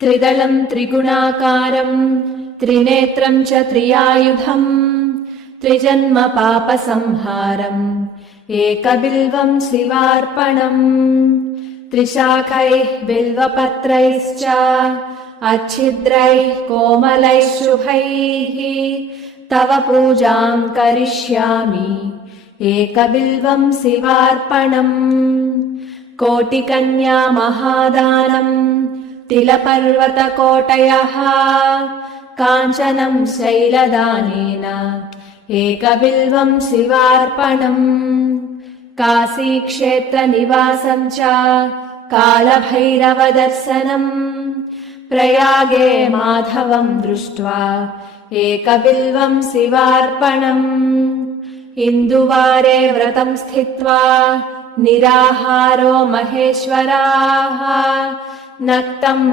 त्रिदलम् त्रिगुणाकारम् त्रिनेत्रम् च त्रियायुधम् त्रिजन्म पापसंहारम् एकबिल्वम् शिवार्पणम् त्रिशाखैः बिल्वपत्रैश्च अच्छिद्रैः कोमलैः शुभैः तव पूजाम् करिष्यामि एकबिल्वम् शिवार्पणम् कोटिकन्या महादानम् तिलपर्वतकोटयः काञ्चनम् शैलदानेन एकबिल्वम् शिवार्पणम् काशीक्षेत्रनिवासम् च कालभैरवदर्शनम् प्रयागे माधवम् दृष्ट्वा एकबिल्वम् शिवार्पणम् इन्दुवारे व्रतम् स्थित्वा निराहारो महेश्वराः नक्तम्